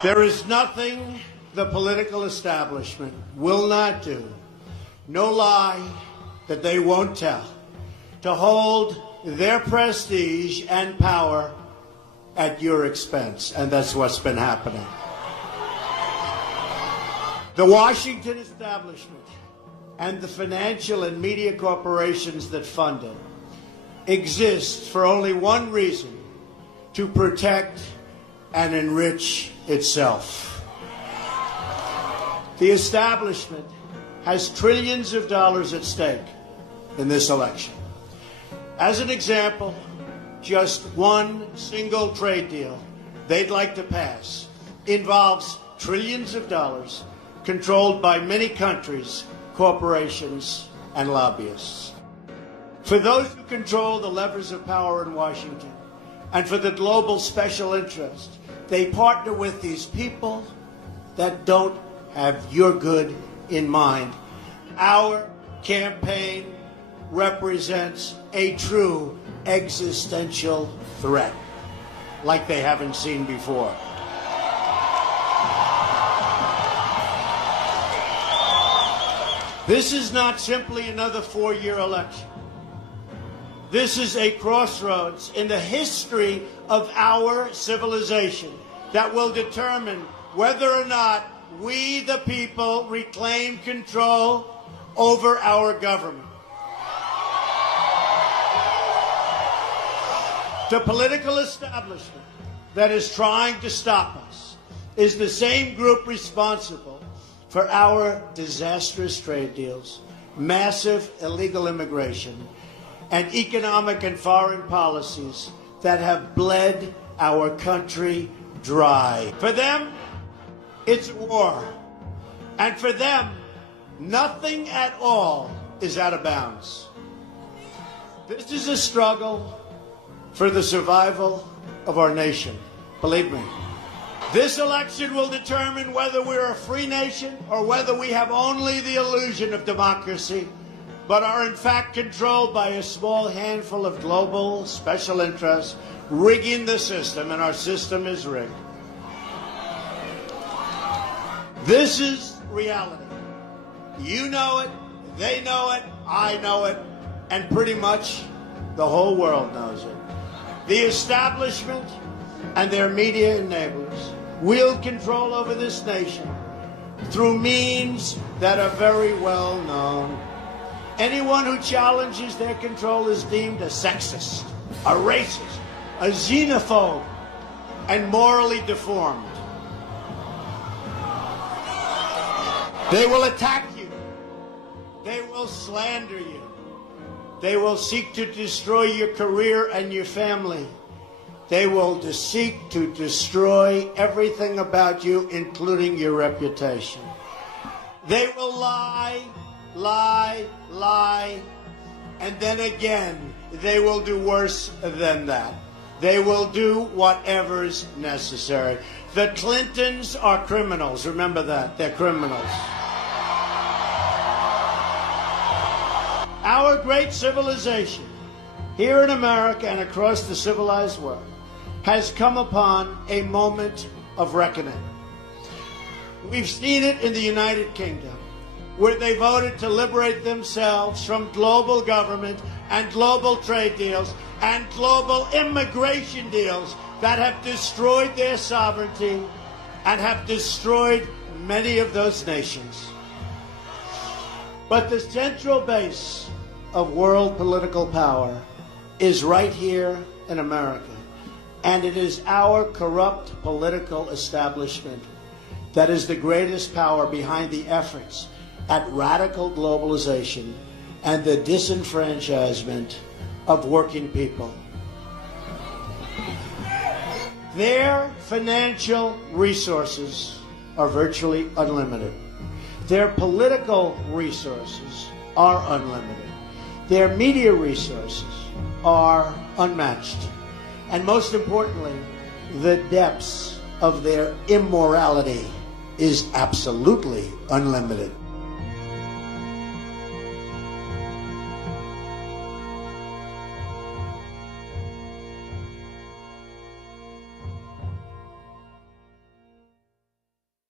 There is nothing the political establishment will not do, no lie that they won't tell, to hold their prestige and power at your expense. And that's what's been happening. The Washington establishment and the financial and media corporations that fund it exist for only one reason: to protect and enrich itself. The establishment has trillions of dollars at stake in this election. As an example, just one single trade deal they'd like to pass involves trillions of dollars controlled by many countries, corporations, and lobbyists. For those who control the levers of power in Washington, and for the global special interest, they partner with these people that don't have your good in mind. Our campaign represents a true existential threat, like they haven't seen before. This is not simply another four-year election. This is a crossroads in the history of our civilization that will determine whether or not we, the people, reclaim control over our government. The political establishment that is trying to stop us is the same group responsible for our disastrous trade deals, massive illegal immigration, and economic and foreign policies that have bled our country dry. For them, it's war. And for them, nothing at all is out of bounds. This is a struggle for the survival of our nation. Believe me. This election will determine whether we're a free nation or whether we have only the illusion of democracy, but are in fact controlled by a small handful of global special interests rigging the system, and our system is rigged. This is reality. You know it, they know it, I know it, and pretty much the whole world knows it. The establishment and their media enablers wield control over this nation through means that are very well known. Anyone who challenges their control is deemed a sexist, a racist, a xenophobe, and morally deformed. They will attack you. They will slander you. They will seek to destroy your career and your family. They will seek to destroy everything about you, including your reputation. They will lie, and then again, they will do worse than that. They will do whatever's necessary. The Clintons are criminals. Remember that. They're criminals. Our great civilization, here in America and across the civilized world, has come upon a moment of reckoning. We've seen it in the United Kingdom, where they voted to liberate themselves from global government and global trade deals and global immigration deals that have destroyed their sovereignty and have destroyed many of those nations. But the central base of world political power is right here in America, and it is our corrupt political establishment that is the greatest power behind the efforts at radical globalization and the disenfranchisement of working people. Their financial resources are virtually unlimited. Their political resources are unlimited. Their media resources are unmatched. And most importantly, the depths of their immorality is absolutely unlimited.